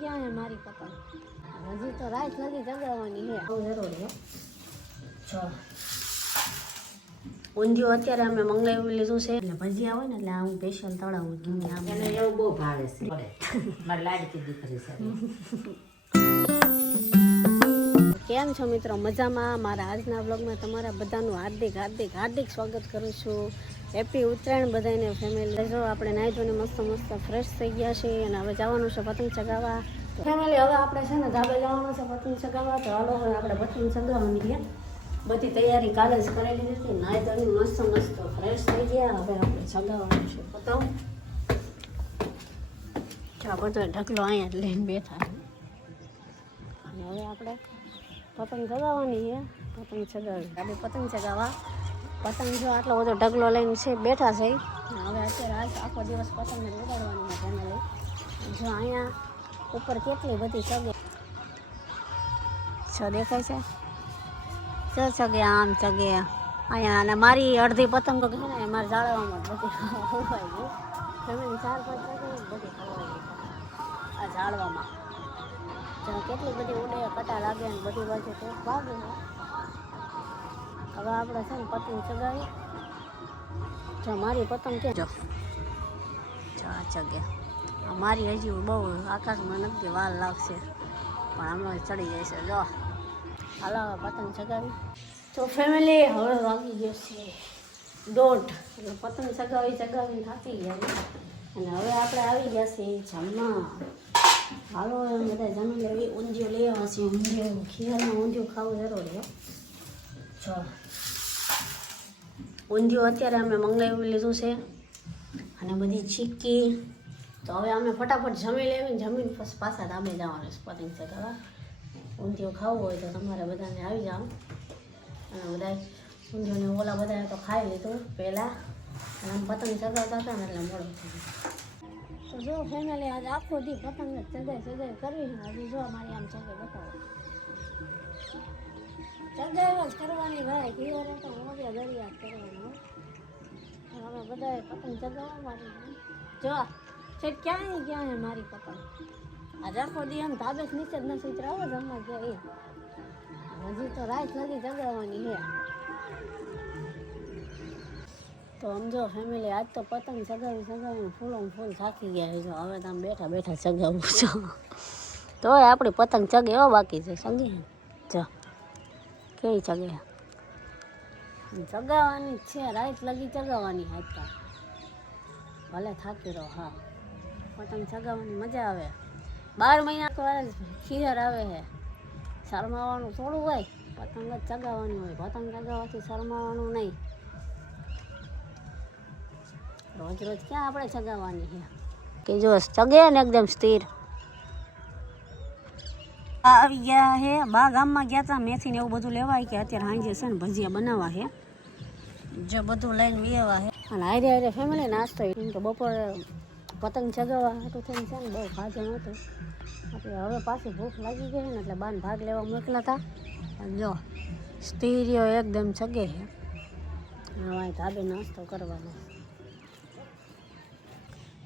ક્યાં હે મારી પતંગ? હજી તો રાત લગી જગાવવાની છે. જરૂર હે. ઊંધિયું અત્યારે અમે મંગાવી લીધું છે એટલે ભજીયા હોય ને એટલે હું સ્પેશિયલ તળાવું ગમે આમ એને એવું બહુ ભાવે છે મારી લાડકી દીકરી છે. કેમ છો મિત્રો? મજામાં? મારા આજના વ્લોગમાં તમારા બધાનું હાર્દિક સ્વાગત કરું છું. હેપી ઉત્તરાયણ બધાને ફેમિલી. જો આપણે નાહી ધોઈને મસ્ત ફ્રેશ થઈ ગયા છે અને હવે જવાનું છે પતંગ ચગાવવા. ફેમિલી હવે આપણે છે ને ધાબે જવાનું છે પતંગ ચગાવવા. તો હાલો હવે આપણે પતંગ ચગાવવાની છે. બધી તૈયારી કાલે જ કરેલી હતી. નાહી ધોઈને મસ્ત ફ્રેશ થઈ ગયા. હવે આપણે ચગાવવાનું છે પતંગ. આ બધો ઢગલો અહીંયા જ લઈને બેઠા અને હવે આપણે પતંગ ચગાવવાની છે. પતંગ ચગાવી આપણે પતંગ ચગાવવા. પતંગ જો આટલો બધો ઢગલો લઈને છે બેઠા છે. હવે અત્યારે આજ આખો દિવસ પતંગને ઉડાડવાની છે ફેમિલી. જો અહીંયા ઉપર કેટલી બધી ચગે છો દેખાય છે. ચગે આમ ચગે અહીંયા અને મારી અડધી પતંગો છે ને મારે જાળવવામાં બધી ખવાઈ ગઈ. ફેમિલી 4-5 ચગે બધી ખવાઈ ગઈ આ જાળવામાં. કેટલી બધી ઉડે કટા લાગે ને બધી બાજુ તો ભાગે. હવે આપણે છે ને પતંગ ચગાવી. જો મારી પતંગ કે જો આ ચગે મારી હજી બહુ આકાશમાં નથી વાર લાગશે પણ હમણાં ચડી જાય છે. જો હાલો પતંગ ચગાવી. તો ફેમિલી હવે વાગી ગયો છે 1:30. એટલે પતંગ ચગાવીને થાકી ગયા અને હવે આપણે આવી ગયા છે જમવા. હાલો એમ બધા જમી લેવી. ઊંધિયું લઈ આવ્યા છે. ઊંધિયું ખીરામાં ઊંધિયું ખાવું જરૂરી છે. ઊંધિયું અત્યારે અમે મંગાવી લીધું છે અને બધી ચીક્કી. તો હવે અમે ફટાફટ જમી લેવી. જમીને પછી પાછા ધાબે જવાનું છે પતંગ ચગાવવા. ઊંધિયું ખાવું હોય તો તમારે બધાને આવી જાઓ. અને બધા ઊંધિયુંને ઓલા બધાએ તો ખાઈ લીધું પહેલાં અને આમ પતંગ ચગાવતા હતા ને એટલે મોડું થઈ ગયું. તો જો ફેમિલી આજે આખો દી પતંગ ચગાઈ કરવી છે. હજી જો અમારી આમ ચગાઈ બતાવો. ચગાઈ જ કરવાની ભાઈ. ઘીવરે તો મોજા દરિયા કરવાનો. હવે બધાએ પતંગ ચગાવવા મારી. જો છે ક્યાં હે મારી પતંગ? આજે આખો દી એમ ધાબે નીચે જ નથી ઉતરાવો જમવા ગયા એ. હજી તો રાત લગી ચગાવવાની છે. તો સમજો ફેમિલી આજ તો પતંગ ચગાવીને ફૂલ થાકી ગયા છે. જો હવે તમે બેઠા ચગાવું છો તોય આપણી પતંગ ચગે એવો બાકી છે. ચગી જો કેવી ચગે ચગાવવાની જ છે. રાત લગી ચગાવવાની આજકાલ ભલે થાકી રહો. હા પતંગ ચગાવવાની મજા આવે. 12 મહિના તો ખીર આવે છે. શરમાવાનું થોડું હોય. પતંગ જ ચગાવવાની હોય. પતંગ ચગાવવાથી શરમાવાનું નહીં. રોજ ક્યાં આપણે ચગાવવાની છે કે જો ચગે ને એકદમ સ્થિર. આવી ગયા હે બા ગામમાં ગયા હતા મેથી ને એવું બધું લેવાય કે અત્યારે સાંજે છે ને ભજીયા બનાવવા છે. જો બધું લઈને વ્યવહાર છે અને હારે ફેમિલી નાસ્તો. કેમ કે બપોરે પતંગ ચગાવવા હતું થઈને છે ને બહુ ખાધું નહોતું. આપણે હવે પાછી ભૂખ લાગી ગઈ ને એટલે બાને ભાગ લેવા મોકલા હતા. અને જો સ્થિર એકદમ ચગે છે. હવે ધાબે નાસ્તો કરવાનો.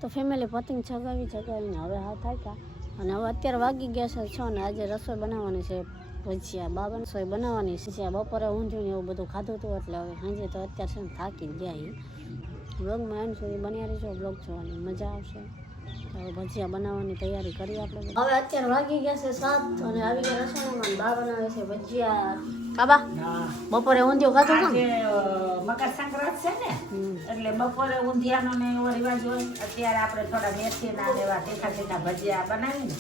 તો ફેમિલી પતંગ ચગાવીને હવે હા થાક્યા અને હવે અત્યારે વાગી ગયા છે 6 ને આજે રસોઈ બનાવવાની છે ભજીયા. બાબા રસોઈ બનાવવાની છે. બપોરે ઊંધિયું ને એવું બધું ખાધું હતું એટલે હવે સાંજે તો અત્યારે છે ને થાકી ગયા એ. બ્લોગમાં એન્ડ સુધી બન્યા રહીશો. બ્લોગ જોવાની મજા આવશે. હવે ભજીયા બનાવવાની તૈયારી કરી આપણે. હવે અત્યારે વાગી ગયા છે 7 અને આવી ગયા રસોડામાં. બા બનાવે છે ભજીયા. કાબા બપોરે ઊંધિયું ખાધું છે મકર સંક્રાંત છે ને એટલે બપોરે ઊંધિયાનો ને એવો રિવાજ હોય. અત્યારે આપણે થોડા મેથીના ને એવા તીખા ભજીયા બનાવીને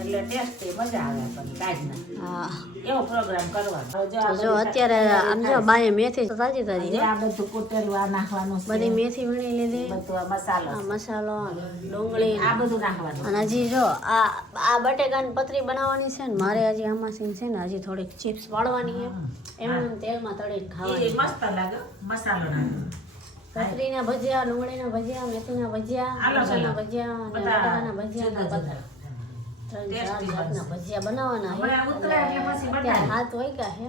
એટલે ટેસ્ટી મજા આવે આપણને કાજના. હા એવો પ્રોગ્રામ કરવાનો. જો અત્યારે આમ જો બાએ મેથી તાજી આ બધું કુટેલું આ નાખવાનું છે. બધી મેથી વીણી લીધી. બધું મસાલો ડુંગળી આ બધું નાખવાનું. અને હજી જો આ બટેકાની પતરી બનાવવાની છે ને મારે હજી આમાં છે ને હજી થોડીક ચિપ્સ પાડવાની છે. એમ તેલમાં તળીને ખાવાની. મસ્ત લાગે મસાલો નાખવાનો. પતરીના ભજીયા, ડુંગળીના ભજીયા, મેથીના ભજીયા, મરચાંના ભજીયા અને બટાકાના ભજીયા. 3-4 જાતના ભજીયા બનાવવાના છે. 7 વાગ્યા છે.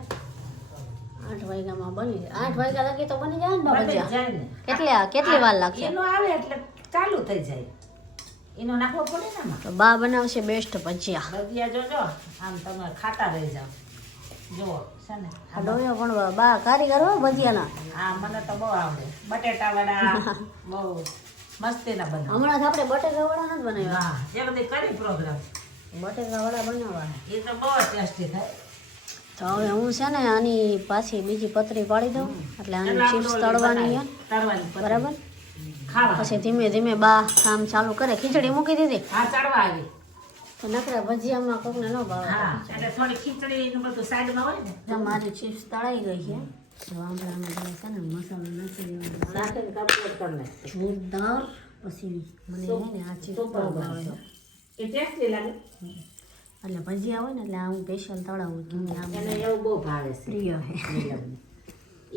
8 વાગ્યામાં બની જાય. 8 વાગ્યા લગી તો બની જાય ને ભજીયા. કેટલી વાર લાગશે? એનો આવે એટલે ચાલુ થઈ જાય. એનો નાખવો પડે ને આમાં. તો બા બનાવશે બેસ્ટ ભજીયા. ભજીયા જોજો આમ તમે ખાતા રહી જાઓ. જુઓ છે ને આ ડોયો પણ બા કારીગર હો ભજીયાના. આ મને તો બહુ આવડે. બટેટા વડા બહુ મસ્તીના બનાવે. હમણાં તો આપણે બટેકા વડા નથી બનાવ્યા. હા એ બધી કરી પ્રોગ્રામ. બટેકા વડા બનાવવા. એ તો બહુ ટેસ્ટી થાય. તો હવે હું છે ને આની પાછી બીજી પતરી પાડી દઉં એટલે આની ચિપ્સ તળવાની છે. તળવાની બરાબર. ખાવા પછી ધીમે ધીમે બા કામ ચાલુ કરે. ખીચડી મૂકી દીધી હા ચડવા આવી. તો નકરા ભજીયામાં કોકને ન ભાવે. હા એટલે થોડી ખીચડી ને બધું સાઈડમાં હોય ને. જો મારી ચિપ્સ તળાઈ ગઈ છે. તો આંબળામાં છે ને મસાલો નાખી દેવાનો. નાખીને કમ્પ્લીટ કરી નાખી. જોરદાર. પછી મને છે ને આ ચિપ્સ બહુ ભાવે છે. એ ટેસ્ટી લાગે. એટલે ભજીયા હોય ને એટલે આ હું સ્પેશિયલ તળાવું કેમ કે આમ એને એવું બહુ ભાવે છે. પ્રિય છે.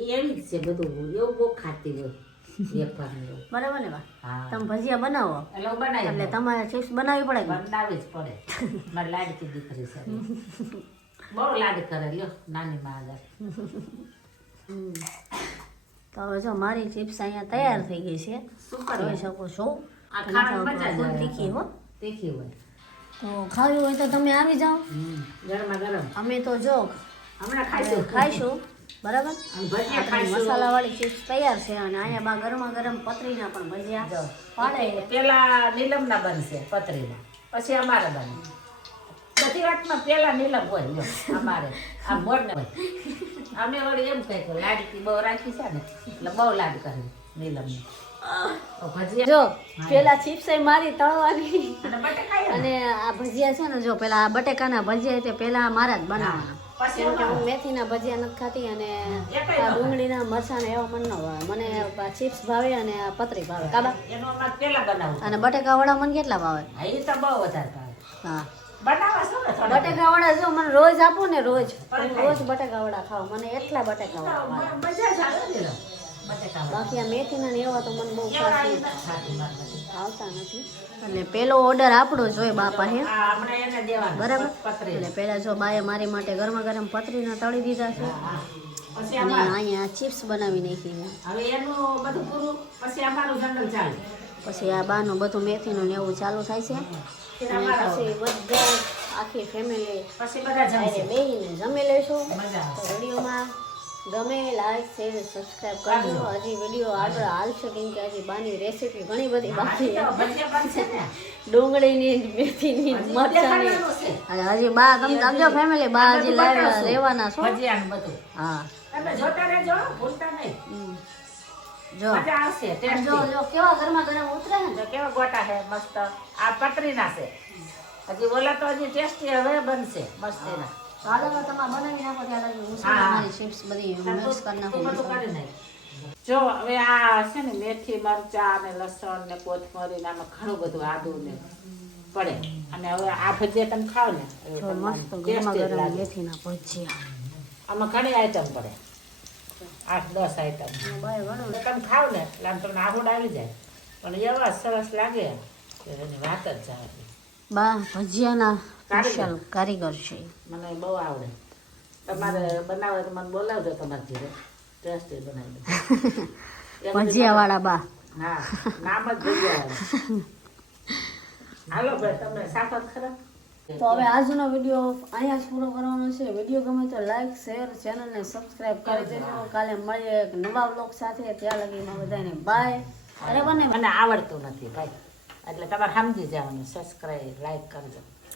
એ એવી જ છે બધું એવું બહુ ખાતી હોય. વેફરનું. બરાબર ને બા? હા તમે ભજીયા બનાવો એટલે હું બનાવી એટલે તમારે ચિપ્સ બનાવવી પડે કે? બનાવવી જ પડે. મારી લાડકી દીકરી છે બહુ લાડ કરે લ્યો નાની માં આગળ. તો હવે જો મારી ચિપ્સ અહીંયા તૈયાર થઈ ગઈ છે. સુપર જોઈ શકો છો. આ ખાવાની મજા જ ફૂલ આવે. તીખી હો. તીખી હોય. તો ખાવી હોય તો તમે આવી જાઓ. ગરમા ગરમ અમે તો જો હમણાં ખાઈશું. ખાઈશું બરાબર. અને ભજીયા આપણી ખાઈશું. મસાલાવાળી ચિપ્સ તૈયાર છે અને અહીંયા બા ગરમા ગરમ પતરીના પણ ભજીયા પાડે. પેલા નીલમના બનશે પતરીમાં પછી અમારે બને. બધી વાતમાં પેલા નીલમ હોય લ્યો અમારે આ મોરને હોય. અમે વળી એમ કહે કે લાડકી બહુ રાખી છે ને એટલે બહુ લાડ કરે નીલમને. ભજીયા જો પેલા ચિપ્સ મારી તળવાની અને બટેકા અને આ ભજીયા છે ને જો પેલા આ બટેકાના ભજીયા તે પેલા મારા જ બનાવવાના. પછી કેમ કે હું મેથીના ભજીયા નથી ખાતી અને આ ડુંગળીના મરચાંને એવા મને ન ભાવે. મને આ ચિપ્સ ભાવે અને આ પતરી ભાવે. કાબા એનું અમારે પેલા બનાવવું. અને બટેકા વડા મને કેટલા ભાવે? હા એ તો બહુ વધારે ભાવે. હા બનાવવા શું ને થોડા બટેકા વડા જો મને રોજ આપો ને રોજ હું રોજ બટેકા વડા ખાવ. મને એટલા બટેકા વડા ભાવે. મજા જ આવે ને બટેકા બાકી આ મેથીના ને એવા તો મને બહુ ખાતી ખાતી મારે. આવતા નથી. એટલે પેલો ઓર્ડર આપણો જ હોય બાપા હે હા હમણાં એને દેવાનું બરાબર. પતરી. એટલે પેલા જો બાએ મારી માટે ગરમા ગરમ પતરીના તળી દીધા છે હા પછી અને અમારે અહીંયા ચિપ્સ બનાવી નાખી છે. હવે એનું બધું પૂરું પછી અમારું જંગલ ચાલુ. પછી આ બાનું બધું મેથીનું ને એવું ચાલુ થાય છે પછી અને અમારો પછી બધા આખી ફેમિલી પછી બધા જમશે. બેહીને જમી લેશું. મજા તો આવશે. વિડીયોમાં ગમે લાઈક શેર સબસ્ક્રાઈબ કરજો. હજી વિડીયો આગળ હાલશે કેમ કે હજી બાની રેસીપી ઘણી બધી બાકી છે. ભજીયા બનશે ને ડુંગળીની મેથીની મરચાંની દેખાડવાનું છે. અને હજી બા તમે સમજો ફેમિલી બા હજી લાઈવ રહેવાના છો. ભજીયાનું બધું હા તમે જોતા રહેજો ભૂલતા નહીં. જો મજા આવશે જો ટેસ્ટી. જો કેવા ગરમા ગરમ ઉતરે ને. તો કેવા ગોટા છે મસ્ત. આ પતરીના છે. હજી ઓલા તો હજી ટેસ્ટી હવે બનશે મસ્તીના. હાલો તો તમારે બનાવી નાખો ત્યાં લગી હું હા. મારી ચિપ્સ બધી મિક્સ કરી નાખું. બધું કરી નાખ. જો હવે આ છે ને મેથી મરચા અને લસણ ને કોથમરી ને આમાં ઘણું બધું આદુ ને પડે અને હવે આ ભજીયા તમે ખાવ ને એટલે જો તમને મસ્ત tasty ગરમા જ ગરમ લાગે. મેથીના ભજીયા. આમાં ઘણી આઈટમ પડે 8-10 આઈટમ અને બાય વળો એટલે તમે ખાવ ને એટલે આમ તમને આહુડ આવી જાય પણ એવા સરસ લાગે કે એની વાત જ જાય. બા ભજીયાના કારીગર. સ્પેશિયલ કારીગર છે. મને બહુ આવડે. તમારે બનાવે તો મને બોલાવજો તમારે ઘરે ટેસ્ટી બનાવી દો. ભજીયાવાળા બા. હા નામ જ ભજીયા. હાલો ભાઈ તમને સાફત ખરા. તો હવે આજનો વિડીયો અહીંયા જ પૂરો કરવાનો છે. વિડીયો ગમે તો લાઈક શેર ચેનલને સબસ્ક્રાઈબ કરી દેજો. કાલે મળીએ એક નવા વ્લોગ સાથે. ત્યાં લગીમાં બધાને બાય. બરાબર ને? મને આવડતું નથી ભાઈ એટલે તમારે સમજી જવાનું. સબસ્ક્રાઈબ લાઈક કરજો.